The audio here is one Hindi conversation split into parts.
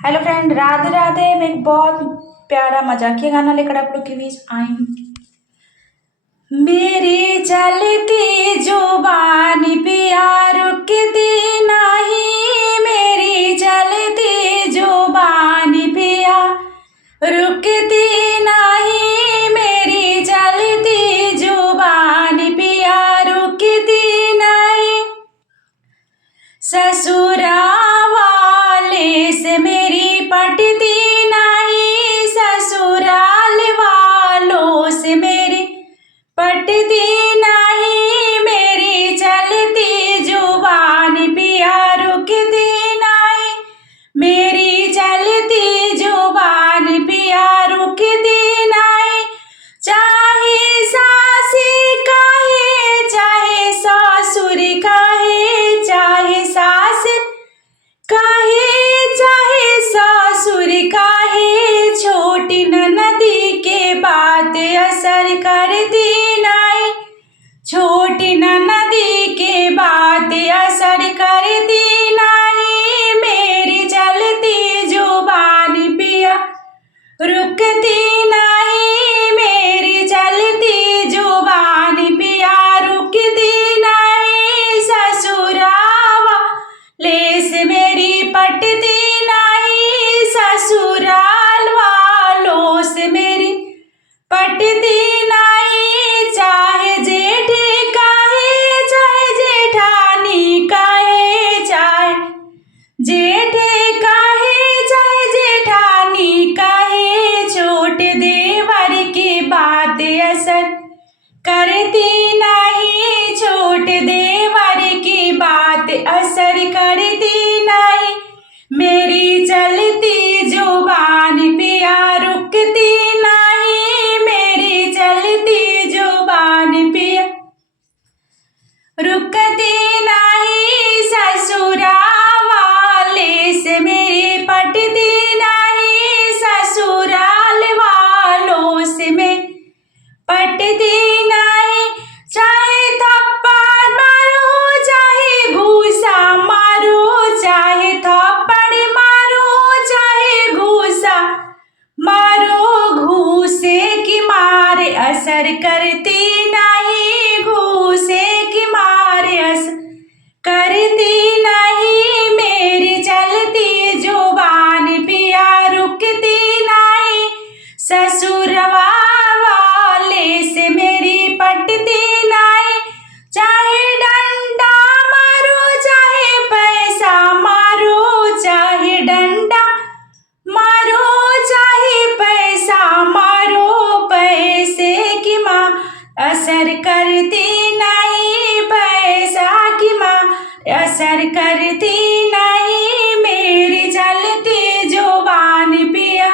Hello friend, Radhe Radhe. मैं एक बहुत प्यारा मजाकिया गाना लेकर आप लोग के बीच आई हूँ। मेरी चलती जुबान पिया रुकती नहीं, मेरी चलती जुबान पिया रुकती नहीं, मेरी चलती जुबान पिया रुकती नहीं। ससुरा वाले से मेरी पटती नहीं, ससुराल वालों से मेरी पटती नहीं, मेरी चलती जुबान पिया रुकती नहीं, मेरी चलती जुबान पिया रुकती नहीं। चाहे सासी कहे, चाहे ससुर कहे, चाहे सास कहे, चाहे ससुर कहे, छोटी ननदी के बात असर करती नहीं, छोटी ननदी के बात असर करती नहीं, मेरी चलती जुबान पिया रुकती नहीं, मेरी चलती जुबान पिया रुकती नहीं। ससुरावा ले से मेरी पटती नहीं, ससुराल वालों से मेरी पटती नहीं। चाहे जेठ कहे, चाहे जेठानी कहे, चाहे जेठ कहे, चाहे जेठानी कहे, छोटे देवर की बात असर करती नहीं, छोटे देवर की बात असर करती नहीं, मेरी चलती जुबान पिया रुकती नहीं, मेरी चलती जुबान पिया रुकती नहीं। ससुरा वाले से मेरी पटती नहीं, ससुराल वालों से मैं पटती नहीं। चाहे थप्पड़ मारो, चाहे घूसा मारो, चाहे थप्पड़ मारो, चाहे घूसा मारो, घूसे की मारे असर करती नहीं, घूसे की मारे असर करती नहीं, मेरी चलती जुबान पिया रुकती नहीं। ससुरवा वाले से मेरी पटती नहीं। चाहे डंडा मारो, चाहे पैसा मारो, चाहे डंडा मारो, चाहे पैसा मारो, पैसे की माँ असर करती नहीं, पैसा की माँ असर करती नहीं, मेरी चलती जुबान पिया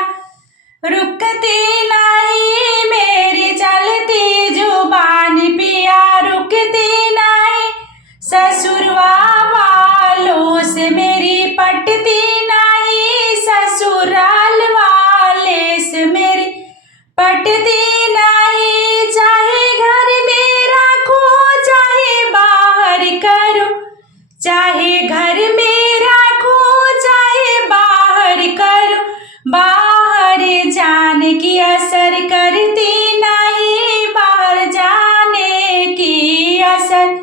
रुकती नहीं, मेरी चलती जुबान पिया रुकती नहीं। ससुरवा वालों से मेरी पटती नहीं, ससुराल वाले से मेरी पटती नहीं। चाहे घर में रखो, चाहे बाहर करो, चाहे घर में रखो, चाहे बाहर करो, बाहर जाने की असर करती नहीं, बाहर जाने की असर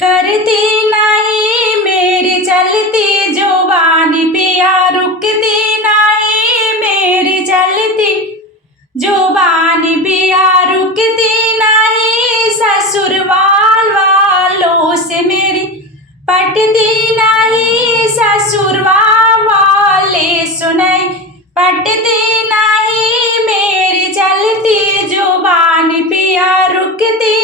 करती नहीं, मेरी चलती जुबान पिया रुकती नहीं, मेरी चलती जुबान पिया रुकती नहीं। ससुरवाल वालों से मेरी पटती नहीं, ससुरवाल वाले सुनाई पटती नहीं, मेरी चलती जुबान पिया रुकती